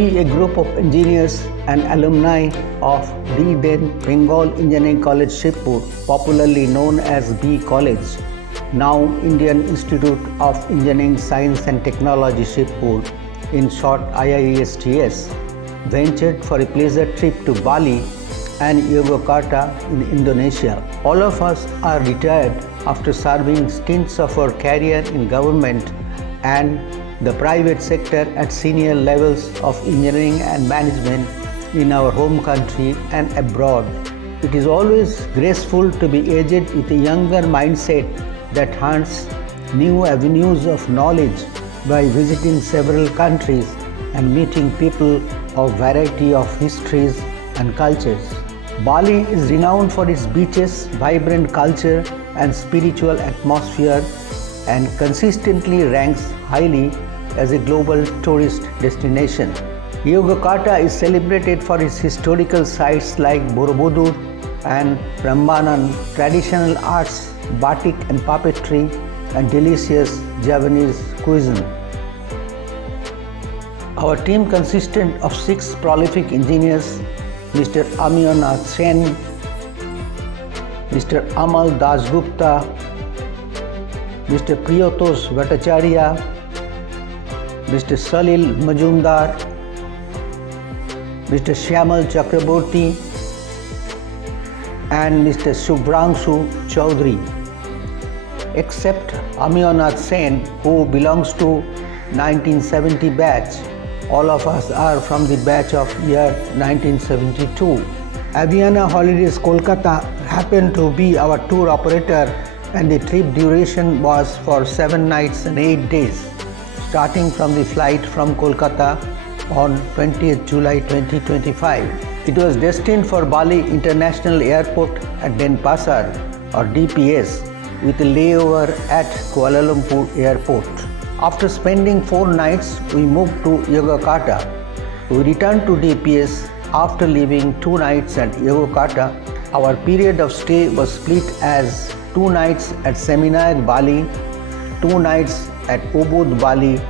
We, a group of engineers and alumni of the then Bengal Engineering College Shibpur, popularly known as B College, now Indian Institute of Engineering Science and Technology Shibpur, in short IIESTS, ventured for a pleasure trip to Bali and Yogyakarta in Indonesia. All of us are retired after serving stints of our career in government and the private sector at senior levels of engineering and management in our home country and abroad. It is always graceful to be aged with a younger mindset that hunts new avenues of knowledge by visiting several countries and meeting people of variety of histories and cultures. Bali is renowned for its beaches, vibrant culture and spiritual atmosphere, and consistently ranks highly as a global tourist destination. Yogyakarta is celebrated for its historical sites like Borobudur and Prambanan, traditional arts, batik and puppetry, and delicious Javanese cuisine. Our team consisted of 6 prolific engineers: Mr. Amionath Sen, Mr. Amal Dasgupta, Mr. Priyotos Bhattacharya, Mr. Salil Majumdar, Mr. Shyamal Chakraborty, and Mr. Shubhrangshu Chaudhary. Except Amionath Sen, who belongs to 1970 batch, all of us are from the batch of year 1972. Aviana Holidays Kolkata happened to be our tour operator, and the trip duration was for 7 nights and 8 days, starting from the flight from Kolkata on 20th July 2025. It was destined for Bali International Airport at Denpasar or DPS with a layover at Kuala Lumpur Airport. After spending 4 nights, we moved to Yogyakarta. We returned to DPS after leaving 2 nights at Yogyakarta. Our period of stay was split as 2 nights at Seminayak, Bali, 2 nights at Ubud, Bali,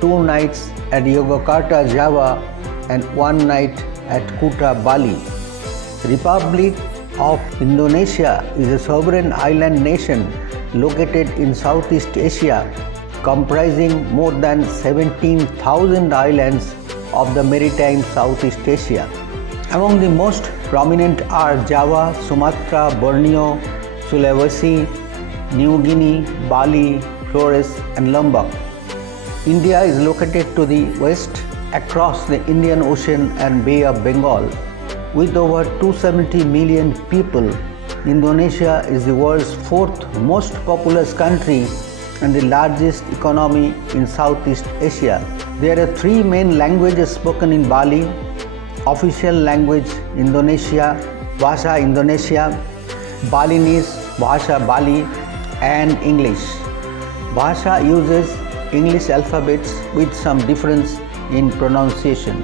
2 nights at Yogyakarta, Java, and 1 night at Kuta, Bali. Republic of Indonesia is a sovereign island nation located in Southeast Asia, comprising more than 17,000 islands of the Maritime Southeast Asia. Among the most prominent are Java, Sumatra, Borneo, Sulawesi, New Guinea, Bali, Flores, and Lombok. India is located to the west across the Indian Ocean and Bay of Bengal. With over 270 million people, Indonesia is the world's 4th most populous country and the largest economy in Southeast Asia. There are 3 main languages spoken in Bali: official language Indonesia, Bahasa Indonesia, Balinese, Bahasa Bali, and English. Bahasa uses English alphabets with some difference in pronunciation.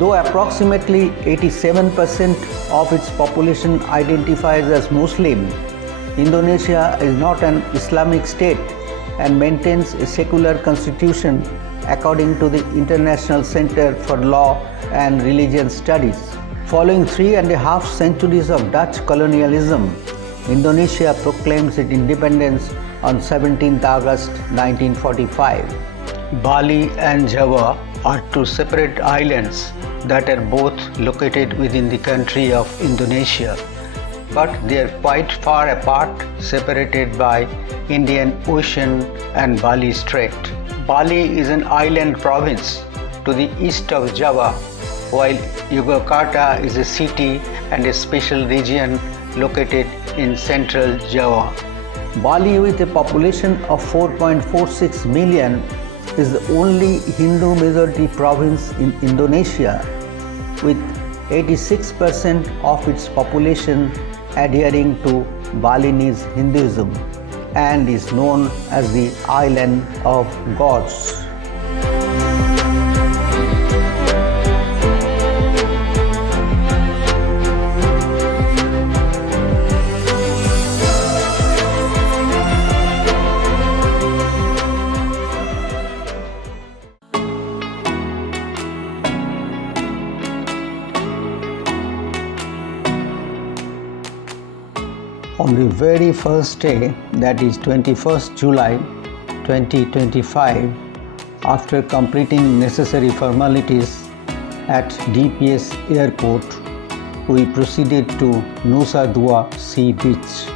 Though approximately 87% of its population identifies as Muslim, Indonesia is not an Islamic state and maintains a secular constitution according to the International Center for Law and Religion Studies. Following 3.5 centuries of Dutch colonialism, Indonesia proclaims its independence on 17th August 1945. Bali and Java are 2 separate islands that are both located within the country of Indonesia, but they are quite far apart, separated by Indian Ocean and Bali Strait. Bali is an island province to the east of Java, while Yogyakarta is a city and a special region located in central Java. Bali, with a population of 4.46 million, is the only Hindu majority province in Indonesia, with 86% of its population adhering to Balinese Hinduism, and is known as the Island of Gods. On the very first day, that is 21st July 2025, after completing necessary formalities at DPS Airport, we proceeded to Nusa Dua Sea Beach.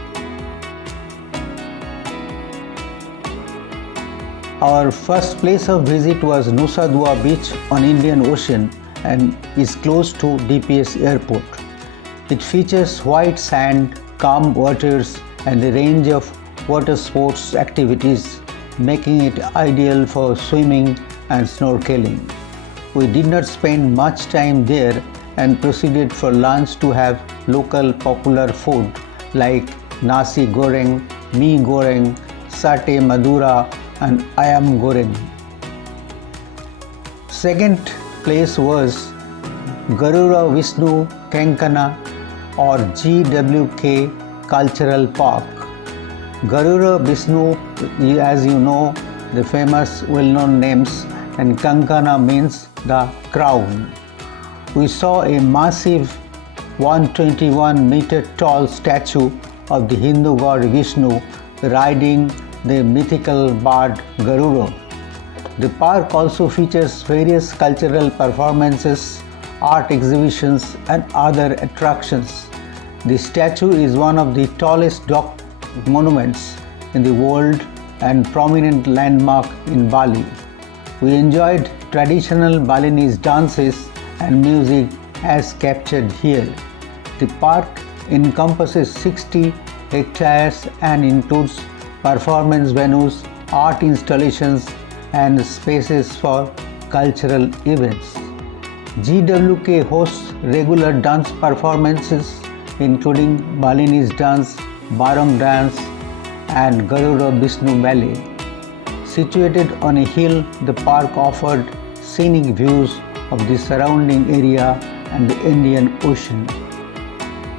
Our first place of visit was Nusa Dua Beach on Indian Ocean and is close to DPS Airport. It features white sand, calm waters and a range of water sports activities, making it ideal for swimming and snorkeling. We did not spend much time there and proceeded for lunch to have local popular food like nasi goreng, mee goreng, satay madura and ayam goreng. Second place was Garuda Vishnu Kenkana or GWK Cultural Park. Garuda Vishnu, as you know, the famous well-known names, and Kankana means the crown. We saw a massive 121-meter tall statue of the Hindu god Vishnu riding the mythical bird Garuda. The park also features various cultural performances, art exhibitions and other attractions. The statue is one of the tallest rock monuments in the world and prominent landmark in Bali. We enjoyed traditional Balinese dances and music as captured here. The park encompasses 60 hectares and includes performance venues, art installations and spaces for cultural events. GWK hosts regular dance performances including Balinese dance, Barong dance and Garuda Vishnu ballet. Situated on a hill, the park offered scenic views of the surrounding area and the Indian Ocean.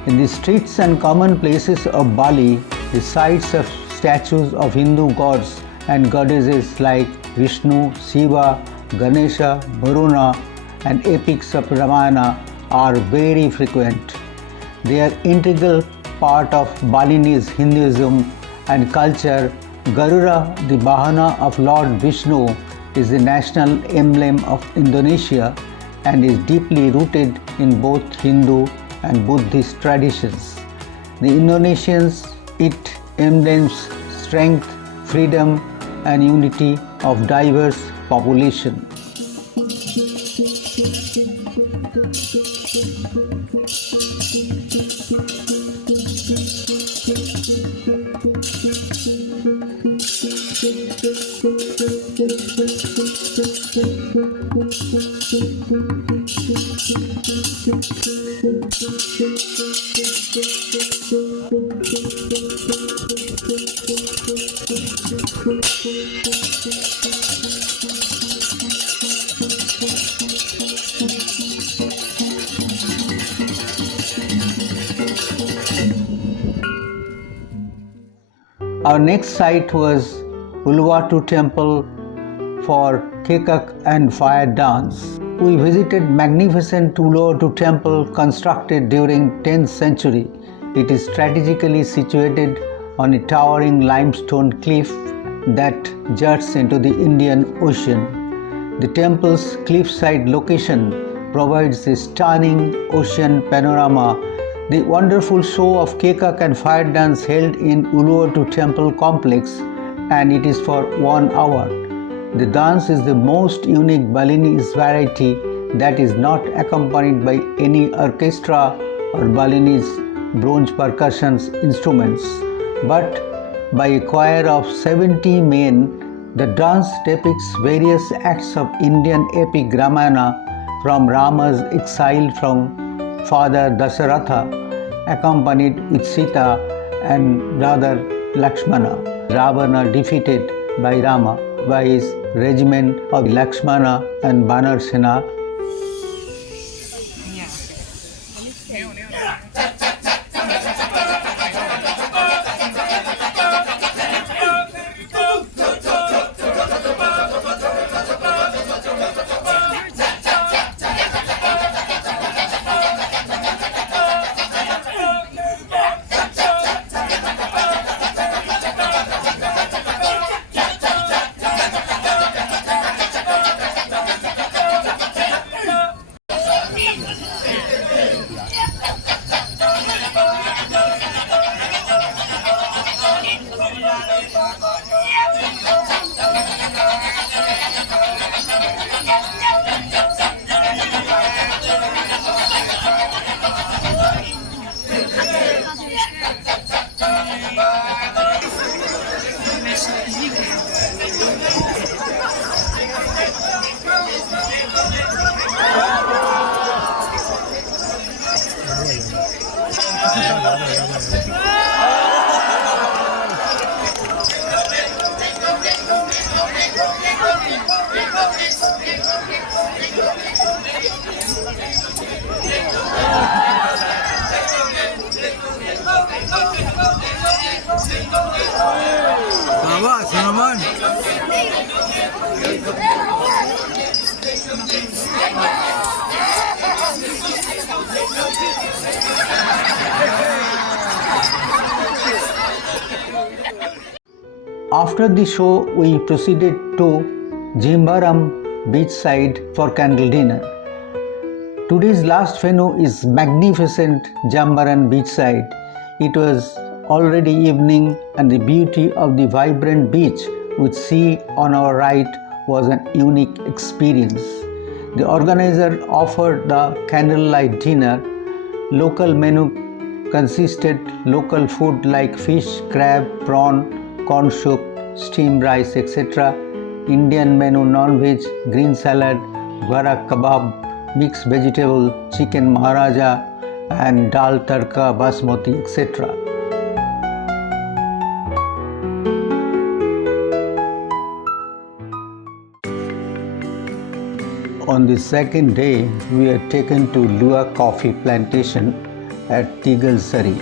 In the streets and common places of Bali, the sites of statues of Hindu gods and goddesses like Vishnu, Shiva, Ganesha, Varuna and epics of Ramayana are very frequent. They are integral part of Balinese Hinduism and culture. Garuda, the Vahana of Lord Vishnu, is the national emblem of Indonesia and is deeply rooted in both Hindu and Buddhist traditions. The Indonesians, it emblems strength, freedom and unity of diverse population. Our next site was Uluwatu Temple for Kekak and fire dance. We visited magnificent Uluwatu Temple constructed during 10th century. It is strategically situated on a towering limestone cliff that juts into the Indian Ocean. The temple's cliffside location provides a stunning ocean panorama. The wonderful show of Kekak and fire dance held in Uluwatu Temple complex and it is for 1 hour. The dance is the most unique Balinese variety that is not accompanied by any orchestra or Balinese bronze percussion instruments, but by a choir of 70 men. The dance depicts various acts of Indian epic Ramayana from Rama's exile from Father Dasharatha, accompanied with Sita and brother Lakshmana. Ravana defeated by Rama by his regiment of Lakshmana and Banar Sena. After the show, we proceeded to Jimbaram beachside for candle dinner. Today's last venue is magnificent Jambaran beachside. It was already evening and the beauty of the vibrant beach with sea on our right was an unique experience. The organizer offered the candlelight dinner. Local menu consisted local food like fish, crab, prawn, corn soup, steamed rice, etc. Indian menu non-veg, green salad, vara kebab, mixed vegetable, chicken maharaja and dal tadka, basmati, etc. On the second day, we were taken to Lua coffee plantation at Tigalsari.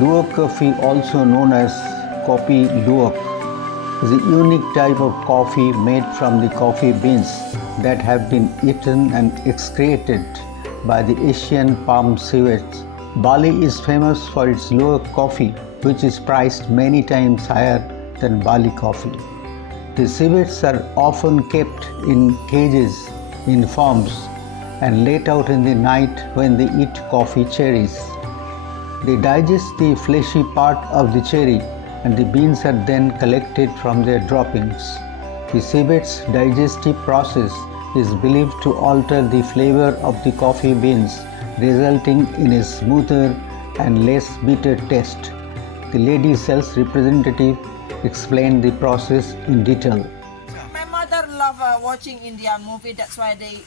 Lua coffee, also known as Kopi Luwak, is a unique type of coffee made from the coffee beans that have been eaten and excreted by the Asian palm sewage. Bali is famous for its Luwak coffee, which is priced many times higher than Bali coffee. The civets are often kept in cages in farms and let out in the night when they eat coffee cherries. They digest the fleshy part of the cherry and the beans are then collected from their droppings. The civet's digestive process is believed to alter the flavor of the coffee beans, resulting in a smoother and less bitter taste. The lady sales representative explained the process in detail. My mother loved watching Indian movie, that's why they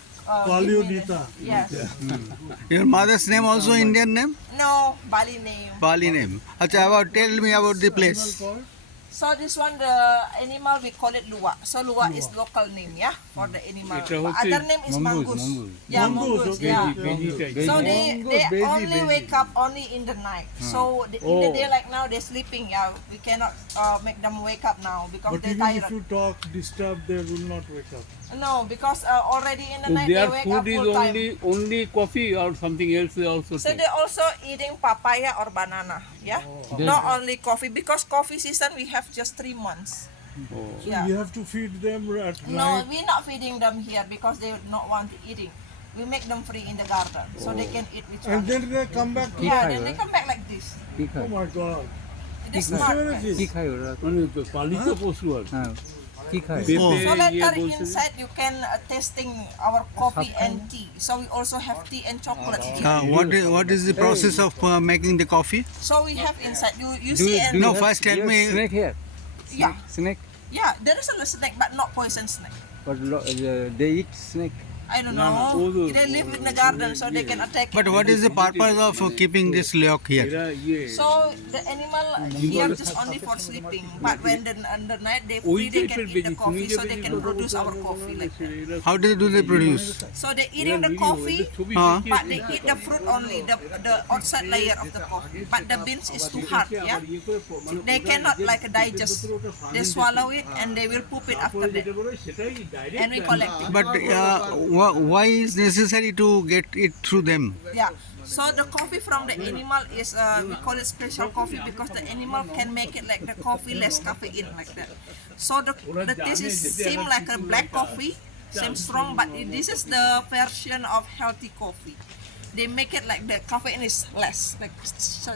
Yes. Your mother's name also Indian name? No, Bali name. Bali name. Achha, tell me about the place. So this one, the animal, we call it Lua. So Lua is local name, yeah, for the animal. But other name is Mongoose. Yeah, Mongoose, yeah. So they only wake up only in the night. So in the day like now, they're sleeping, yeah. We cannot make them wake up now because they're tired. If you talk, disturb, they will not wake up. No, because already in the night they their wake food up is full time. only coffee or something else also. So they also eating papaya or banana, yeah. Not only coffee, because coffee season we have just 3 months. So Yeah. you have to feed them at No, night. we're not feeding them here because they would not want to eating. We make them free in the garden so they can eat which And one. then they come back to Yeah, then they come back like this. Oh my God. This smart. Where is this? পালিত পশু আর So later inside you can tasting our coffee and tea. So we also have tea and chocolate here. What is the process of making the coffee? So we have inside you see and No, first tell me. snake here. yeah, Snake. yeah, there is a snake but not poison snake. But they eat snake. I don't know. They live in the garden so they can attack But it. what is the purpose of keeping this leok here? So the animal here just only for sleeping, but when in the night they free, they can eat the coffee, so they can produce our coffee like that. How do they produce? So they eating the coffee, but they eat the fruit only, the outside layer of the coffee. But the beans is too hard, yeah. They cannot like digest. They swallow it and they will poop it after that, and we collect it. But why is necessary to get it through them? Yeah. So the coffee from the animal is we call it special coffee because the animal can make it like the coffee less caffeine like that. So the taste is same like a black coffee, same strong, but this is the version of healthy coffee. they make it like the caffeine is less. Like so,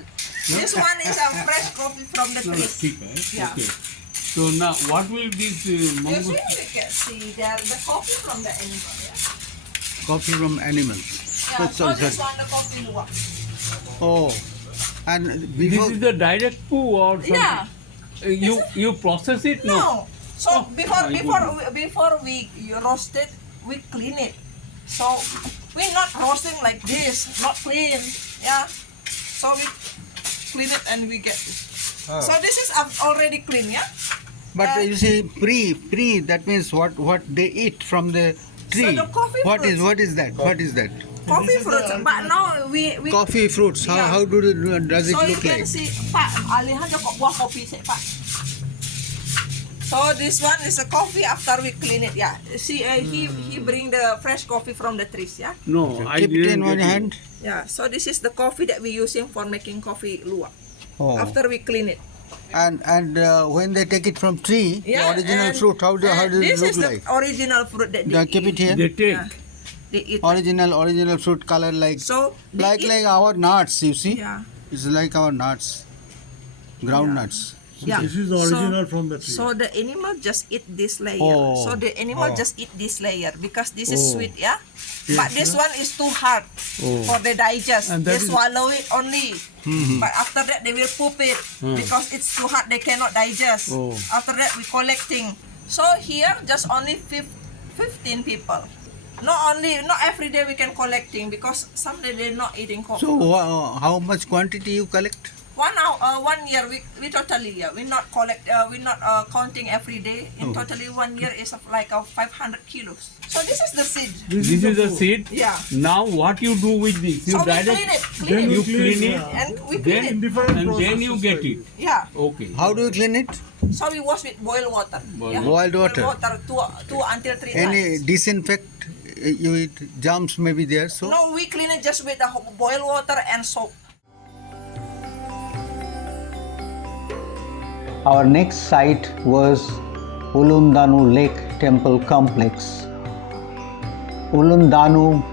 this one is a fresh coffee from the No, trees. ठीक है. Yeah. Okay. So now, what will this You see, mongoose? we can see there the coffee from the animal. Yeah. Coffee from animals. Yeah, so Sorry, this sorry. one the coffee luwak. Oh, and This before is the direct poo or something? Yeah. You process it? No. So Oh, before we roast it, we clean it. So we're not roasting like this, not clean. Yeah. So we clean it and we get it. So this is already clean, yeah. but you see pre that means what they eat from the tree. the coffee what fruits. is that? What is that? Coffee fruits, but now we Coffee fruits. Yeah. How does it so you look can like? see, Pak, alihan jo buah kopi sih, Pak. So this one is a coffee after we clean it, yeah. See, he bring the fresh coffee from the trees, yeah. No, I Keep it didn't in one get it. hand. Yeah. So this is the coffee that we using for making coffee luwak. Oh. After we clean it. And when they take it from tree, Yeah. the original and- fruit, how does and it this look is like? the original fruit that They they keep it eat. here. They take. Yeah. They eat. Original fruit color like So they eat, like our nuts. You see, yeah. it's like our nuts, ground nuts. Yeah. This is the original from the tree. So the animal just eat this layer. Oh. So the animal just eat this layer because this is Oh. sweet, yeah. But this one is too hard for the digest. And They that is- swallow it only. But after that they will poop it because it's too hard. They cannot digest. Oh. After that we collecting. So here just only 15 people. Not every day we can collecting because someday they're not eating coffee. So how much quantity you collect? 1 hour, 1 year, we totally, yeah, we not collect, we not counting every day. In totally 1 year is of like 500 kilos. So this is the seed. This is the seed. Yeah. Now what you do with this? You So we direct, clean it, Then you we clean clean, it, yeah. and we clean then it. different and then you processes get like it. Yeah. Okay. How do you clean it? So we wash with boiled water. Boiled Boiled water. two until 3 Any times. disinfect? You eat germs maybe there. So No, we clean it just with the boiled water and soap. Our next site was Ulundanu Lake Temple Complex. Ulundanu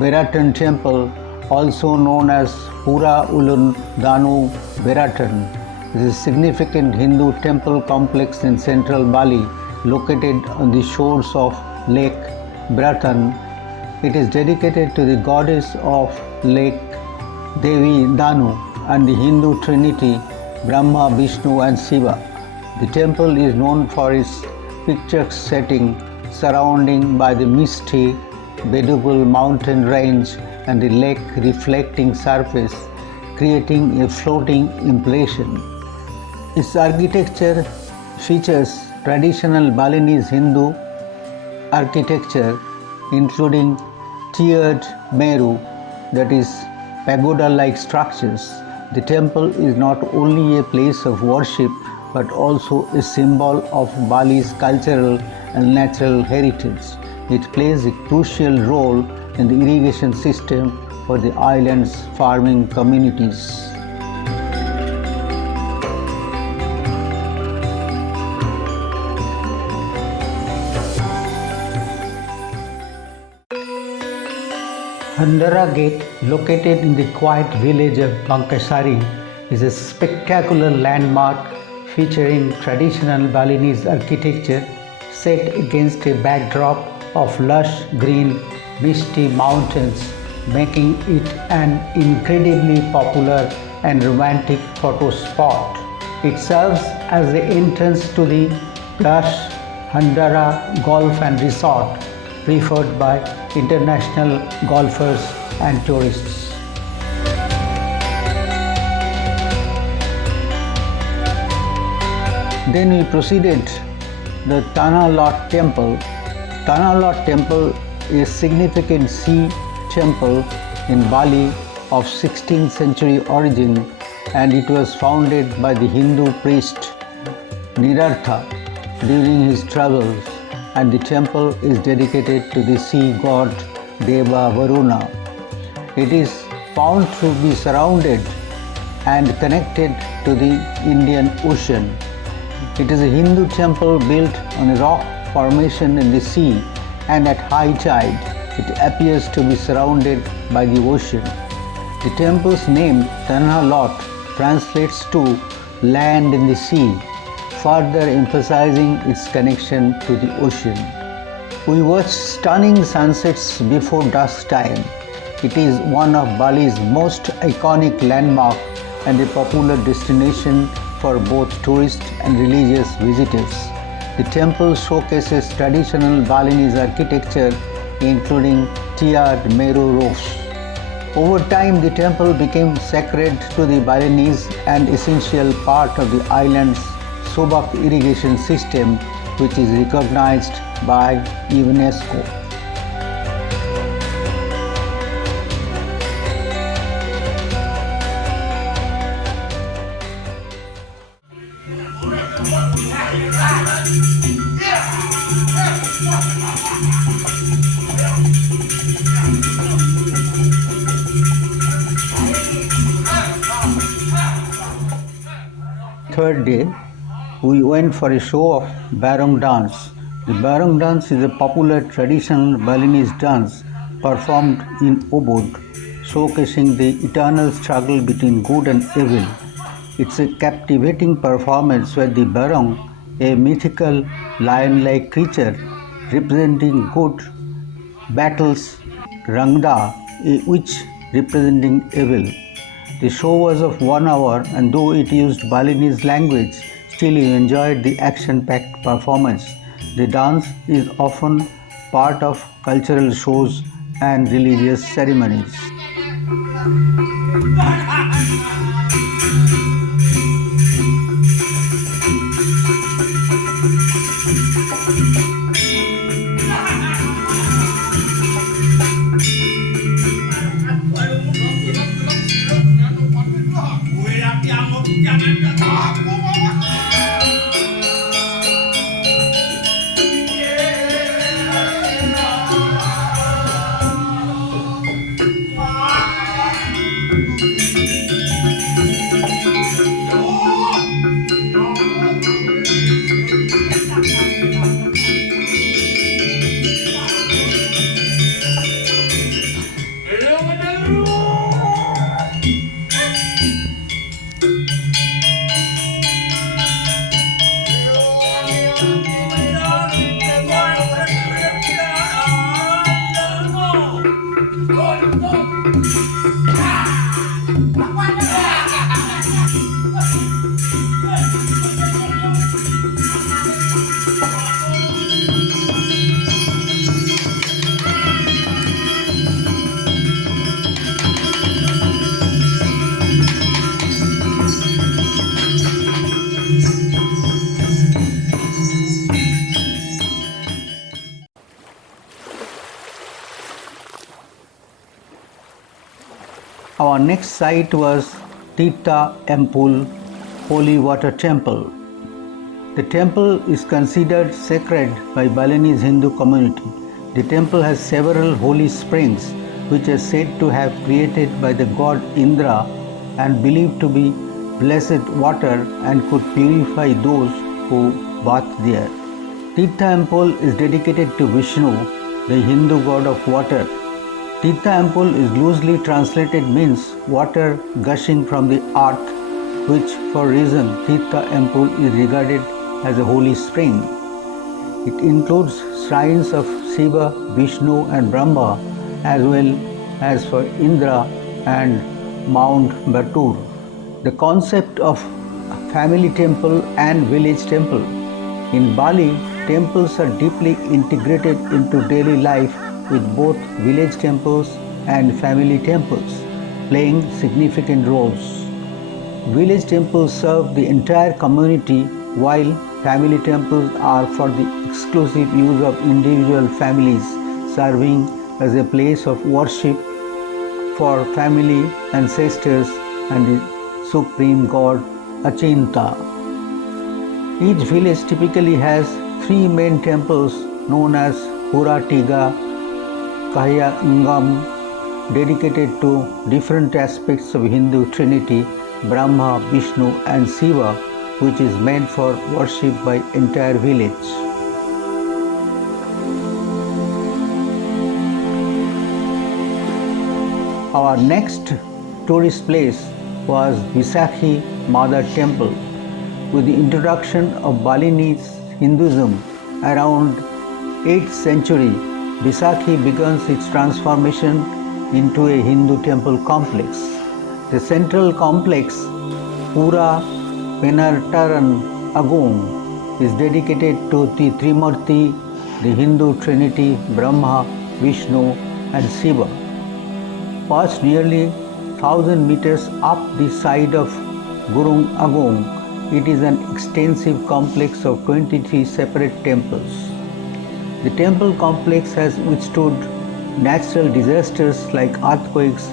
Beratan Temple, also known as Pura Ulundanu Beratan, is a significant Hindu temple complex in central Bali, located on the shores of Lake Beratan. It is dedicated to the goddess of Lake Devi Danu and the Hindu trinity Brahma, Vishnu and Shiva. The temple is known for its picturesque setting surrounding by the misty, beautiful mountain range and the lake reflecting surface, creating a floating impression. Its architecture features traditional Balinese Hindu architecture including tiered meru, that is pagoda-like structures. The temple is not only a place of worship but also a symbol of Bali's cultural and natural heritage. It plays a crucial role in the irrigation system for the island's farming communities. Handara Gate, located in the quiet village of Bankasari, is a spectacular landmark featuring traditional Balinese architecture set against a backdrop of lush green misty mountains, making it an incredibly popular and romantic photo spot. It serves as the entrance to the plush Handara Golf and Resort, preferred by international golfers and tourists. Then we proceeded the Tanah Lot Temple. Tanah Lot Temple is a significant sea temple in Bali of 16th century origin, and it was founded by the Hindu priest Nirartha during his travels, and the temple is dedicated to the sea god Deva Varuna. It is found to be surrounded and connected to the Indian Ocean. It is a Hindu temple built on a rock formation in the sea, and at high tide it appears to be surrounded by the ocean. The temple's name Tanha Lot translates to land in the sea, further emphasizing its connection to the ocean. We watched stunning sunsets before dusk time. It is one of Bali's most iconic landmarks and a popular destination for both tourists and religious visitors. The temple showcases traditional Balinese architecture including tiered Meru roofs. Over time, the temple became sacred to the Balinese and essential part of the island's Sobak irrigation system, which is recognized by UNESCO. Third day, we went for a show of barong dance. The barong dance is a popular traditional Balinese dance performed in Ubud, showcasing the eternal struggle between good and evil. It's a captivating performance where the barong, a mythical lion-like creature representing good, battles Rangda, a witch representing evil. The show was of 1 hour, and though it used Balinese language, still you enjoyed the action-packed performance. The dance is often part of cultural shows and religious ceremonies. Our next site was Tirtha Empul Holy Water Temple. The temple is considered sacred by Balinese Hindu community. The temple has several holy springs which are said to have created by the god Indra and believed to be blessed water and could purify those who bath there. Tirtha Empul is dedicated to Vishnu, the Hindu god of water. Tirtha Empul is loosely translated means water gushing from the earth, which for reason Tirtha Empul is regarded as a holy spring. It includes shrines of Shiva, Vishnu and Brahma as well as for Indra and Mount Batur. The concept of family temple and village temple. In Bali, temples are deeply integrated into daily life with both village temples and family temples playing significant roles. Village temples serve the entire community while family temples are for the exclusive use of individual families, serving as a place of worship for family, ancestors and the supreme god Achinta. Each village typically has 3 main temples known as Puratiga, Kahya Ngam, dedicated to different aspects of Hindu Trinity, Brahma, Vishnu and Shiva, which is meant for worship by entire village. Our next tourist place was Visakhi Mother Temple. With the introduction of Balinese Hinduism around 8th century, Visakhi begins its transformation into a Hindu temple complex. The central complex, Pura Penartaran Agung, is dedicated to the Trimurti, the Hindu Trinity, Brahma, Vishnu and Shiva. Perched nearly 1000 meters up the side of Gurung Agung, it is an extensive complex of 23 separate temples. The temple complex has withstood natural disasters like earthquakes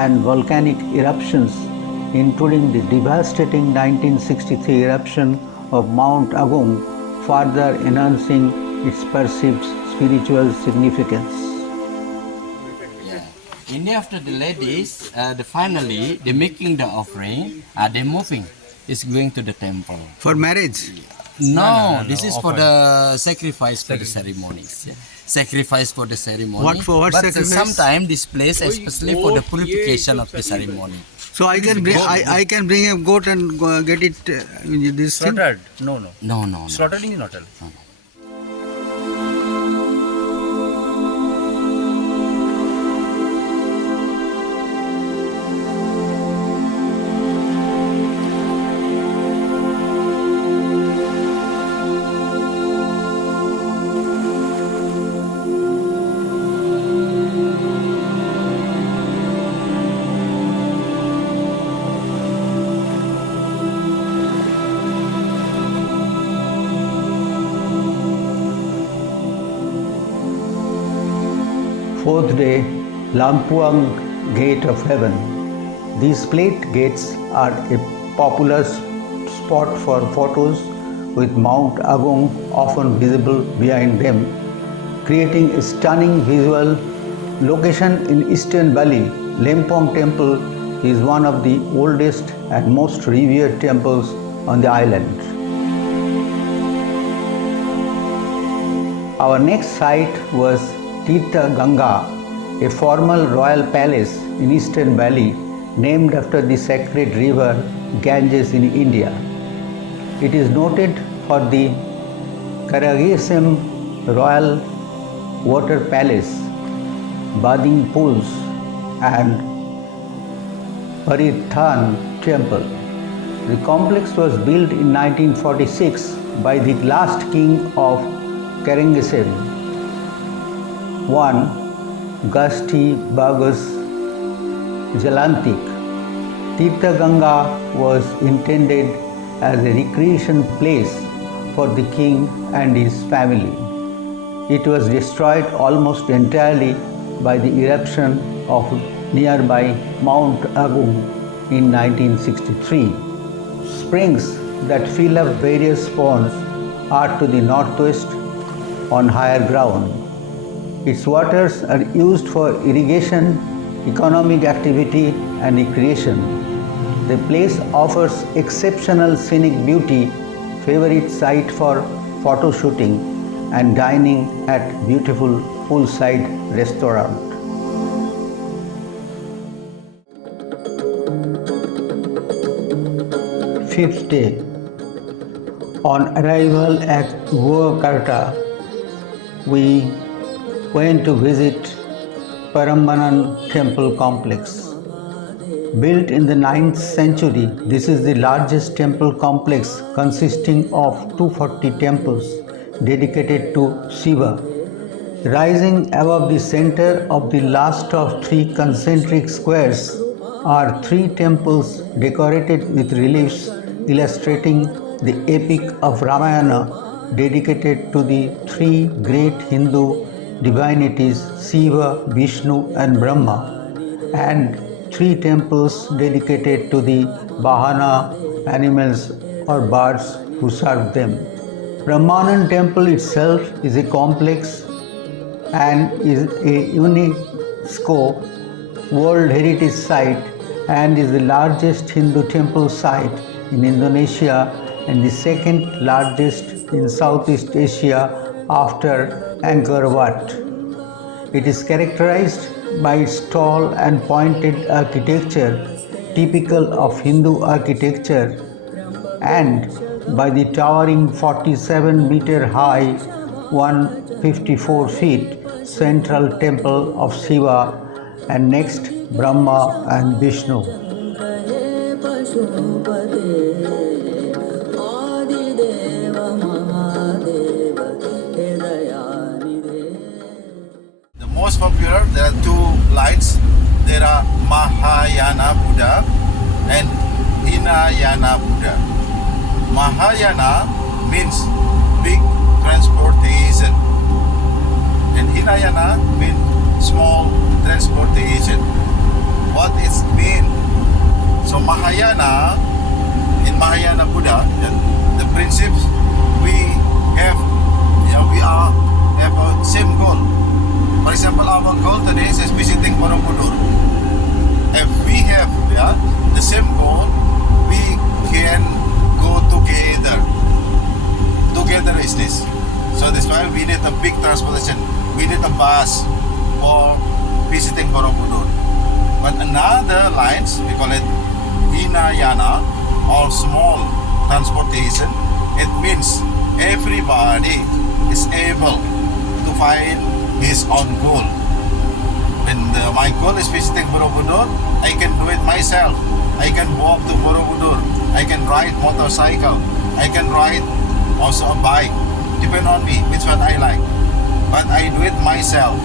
and volcanic eruptions, including the devastating 1963 eruption of Mount Agung, further enhancing its perceived spiritual significance. And after the ladies, finally they making the offering, they're moving. It's going to the temple. For marriage? No, this is for the sacrifice for the ceremonies. Yeah. Sacrifice for the ceremony. What for what but sacrifice? Sometimes this place, especially for the purification of the ceremony. So I can bring a goat and get it this thing? Slaughtered? No. No. Slaughtering is not allowed. Fourth day, Lampuang Gate of Heaven. These plate gates are a popular spot for photos with Mount Agung often visible behind them, creating a stunning visual location in eastern Bali. Lempong Temple is one of the oldest and most revered temples on the island. Our next site was Tirtha Ganga, a former royal palace in eastern Bali named after the sacred river Ganges in India. It is noted for the Karagesem Royal Water Palace, bathing pools and Parithan Temple. The complex was built in 1946 by the last king of Karangasem, Gusti Bagus Jalantik. Tirtha Ganga was intended as a recreation place for the king and his family. It was destroyed almost entirely by the eruption of nearby Mount Agung in 1963. Springs that fill up various ponds are to the northwest on higher ground. Its waters are used for irrigation, economic activity and recreation. The place offers exceptional scenic beauty, favorite site for photo shooting and dining at beautiful poolside restaurant. Fifth day. On arrival at Yogyakarta, we went to visit Parambanan Temple Complex. Built in the 9th century, this is the largest temple complex consisting of 240 temples dedicated to Shiva. Rising above the center of the last of three concentric squares are three temples decorated with reliefs illustrating the epic of Ramayana, dedicated to the three great Hindu divinities Shiva, Vishnu and Brahma, and three temples dedicated to the Vahana animals or birds who serve them. Brahmanan temple itself is a complex and is a UNESCO World Heritage Site and is the largest Hindu temple site in Indonesia and the second largest in Southeast Asia after Angkor Wat. It is characterized by its tall and pointed architecture, typical of Hindu architecture, and by the towering 47-meter high, 154 feet central temple of Shiva, and next Brahma and Vishnu. The most popular, there are two lights. There are Mahayana Buddha and Hinayana Buddha. Mahayana means big transportation, and Hinayana means small transportation. What it mean? So Mahayana, in Mahayana Buddha, the principles we have, have a same goal. For example, our goal today is visiting Borobudur. If we have the same goal, we can go together. Together is this. So that's why we need a big transportation. We need a bus for visiting Borobudur. But another lines, we call it Hinayana or small transportation. It means everybody is able to find his own goal. When my goal is visiting Borobudur, I can do it myself. I can walk to Borobudur. I can ride motorcycle. I can ride also a bike. Depend on me which one I like. But I do it myself.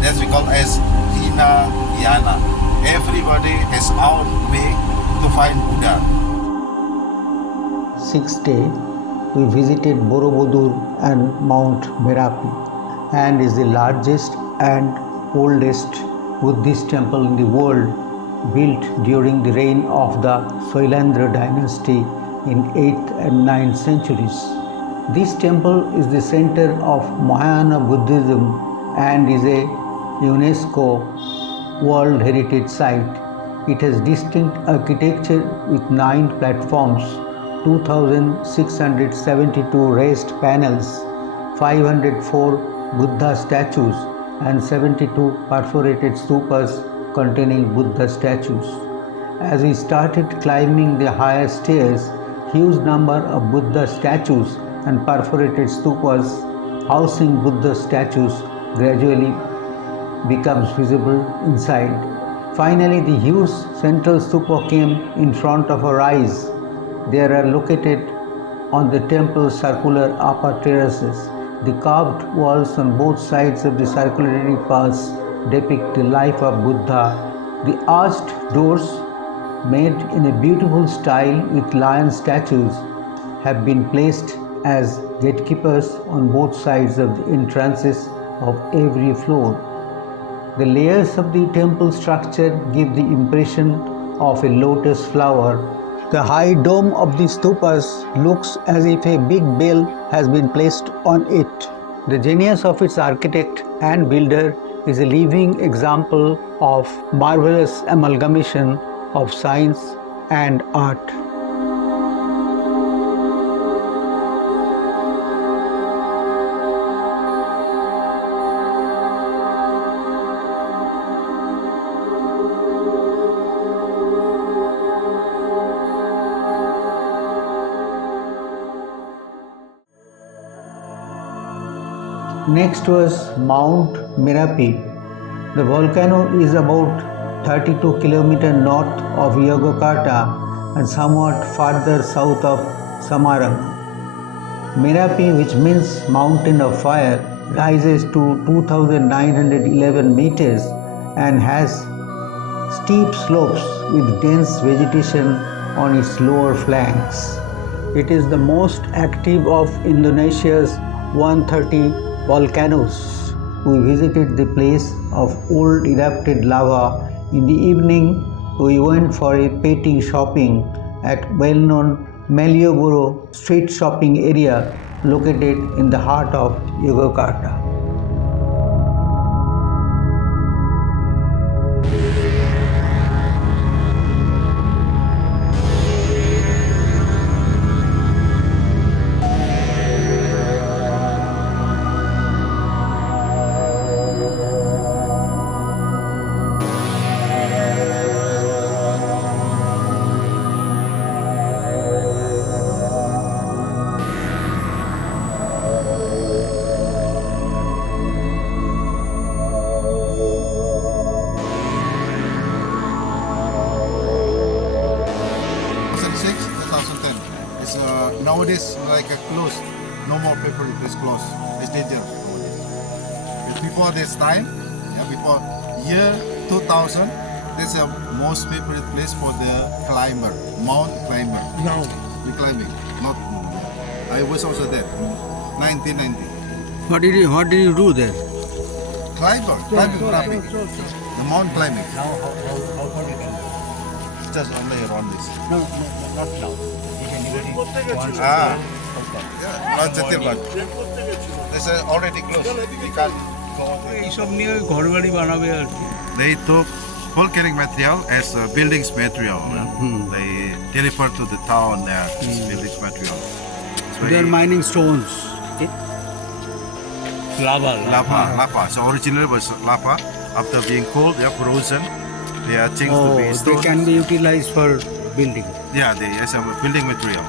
That's we call as Hinayana. Everybody has own way to find Buddha. Sixth day, we visited Borobudur and Mount Merapi, and is the largest and oldest Buddhist temple in the world, built during the reign of the Soilandra dynasty in 8th and 9th centuries. This temple is the center of Mahayana Buddhism and is a UNESCO World Heritage Site. It has distinct architecture with 9 platforms, 2,672 raised panels, 504 Buddha statues, and 72 perforated stupas containing Buddha statues. As we started climbing the higher stairs, huge number of Buddha statues and perforated stupas housing Buddha statues gradually becomes visible inside. Finally, the huge central stupa came in front of our eyes. They are located on the temple's circular upper terraces. The carved walls on both sides of the circulatory paths depict the life of Buddha. The arched doors, made in a beautiful style with lion statues, have been placed as gatekeepers on both sides of the entrances of every floor. The layers of the temple structure give the impression of a lotus flower. The high dome of the stupas looks as if a big bell has been placed on it. The genius of its architect and builder is a living example of marvelous amalgamation of science and art. Next was Mount Merapi. The volcano is about 32 km north of Yogyakarta and somewhat farther south of Samarang. Merapi, which means mountain of fire, rises to 2,911 meters and has steep slopes with dense vegetation on its lower flanks. It is the most active of Indonesia's 130 volcanoes. We visited the place of old erupted lava. In the evening, we went for a petty shopping at well-known Malioboro street shopping area located in the heart of Yogyakarta. closed. No more papyrus place closed. It's dangerous. But before this time, before year 2000, this is the most favorite place for the climber, mount climber. Now. The climbing, not. I was also there, 1990. What did you do there? Climbing. The mount climbing. Now how far you can go? It's just only around this. No, not now. Not Jatirban. This is already closed. We can't go. এইসব নিয়ে ঘর বাড়ি বানাবে আর কি They took volcanic material as a buildings material. They deliver to the town as buildings material. So They are mining stones. Lava lava. So originally was lava. After being cooled, they are frozen. They are changed to be They stone. can be utilized for building. Yeah, they as a building material.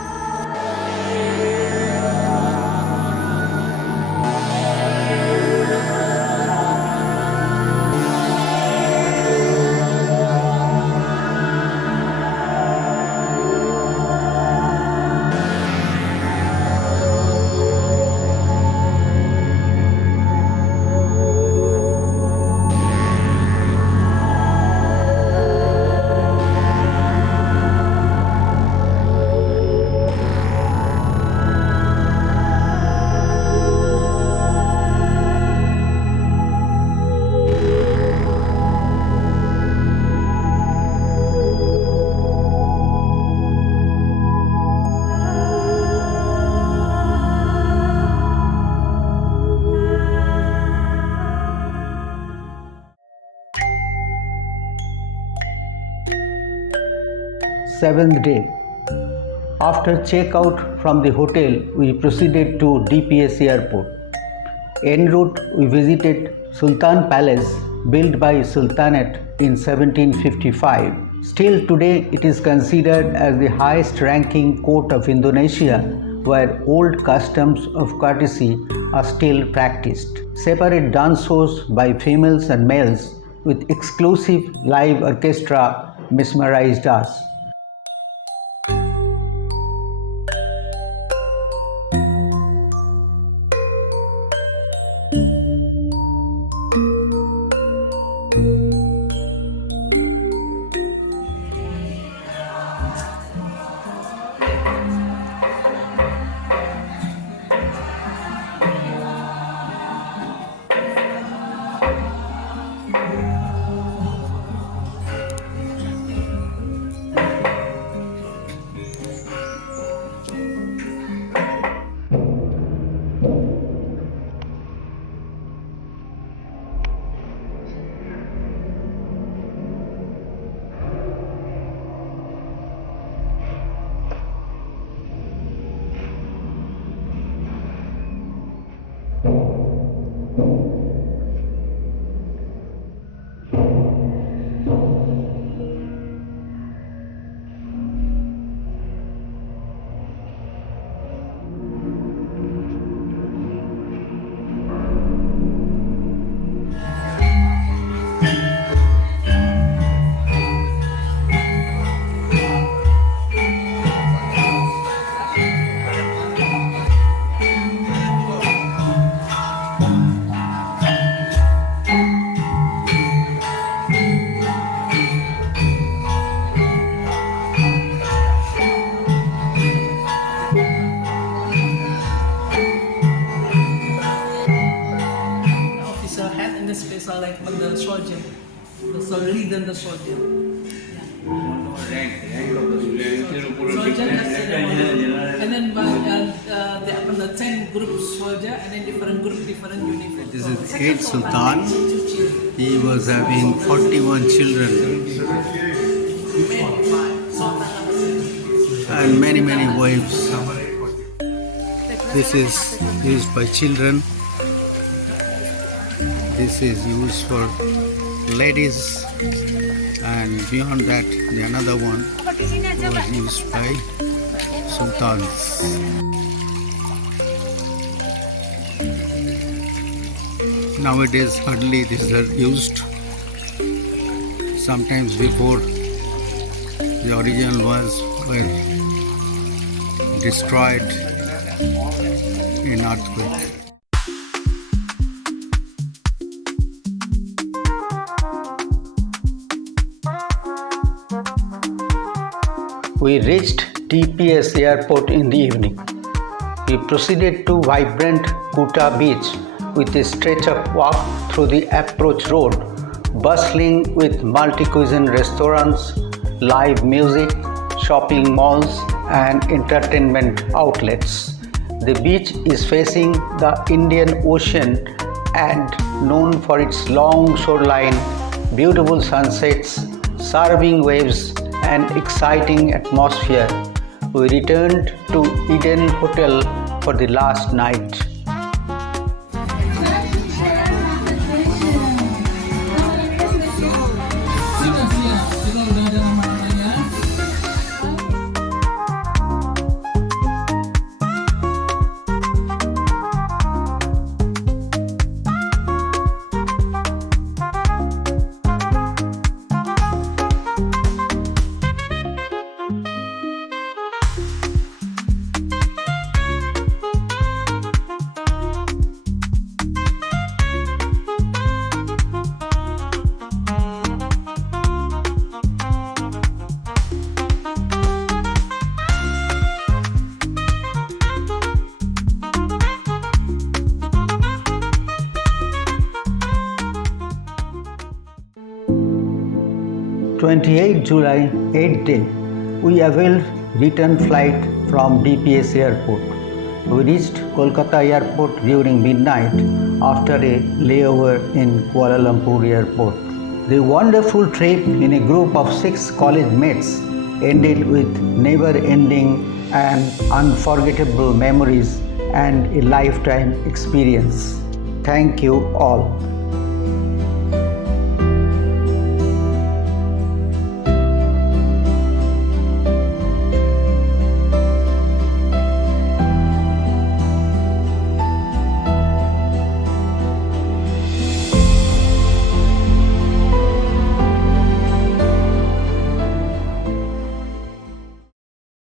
Seventh day. After checkout from the hotel, we proceeded to DPS airport. En route, we visited Sultan Palace, built by Sultanate in 1755. Still today, it is considered as the highest ranking court of Indonesia, where old customs of courtesy are still practiced. Separate dance shows by females and males with exclusive live orchestra mesmerized us. Like on the soldier, lead and the soldier. And then the 10 group soldier and then different group, different uniform. This is 8th Sultan. He was having 41 children and many wives. This is used by children. This is used for ladies, and beyond that, the another one was used by sultans. Nowadays, hardly these are used. Sometimes before, the original ones were destroyed in earthquake. We reached TPS airport in the evening. We proceeded to vibrant Kuta beach with a stretch of walk through the approach road, bustling with multi-cuisine restaurants, live music, shopping malls, and entertainment outlets. The beach is facing the Indian Ocean and known for its long shoreline, beautiful sunsets, surfing waves, and exciting atmosphere. We returned to Eden Hotel for the last night. July 8th day, we availed return flight from DPS airport. We reached Kolkata airport during midnight after a layover in Kuala Lumpur airport. The wonderful trip in a group of 6 college mates ended with never-ending and unforgettable memories and a lifetime experience. Thank you all.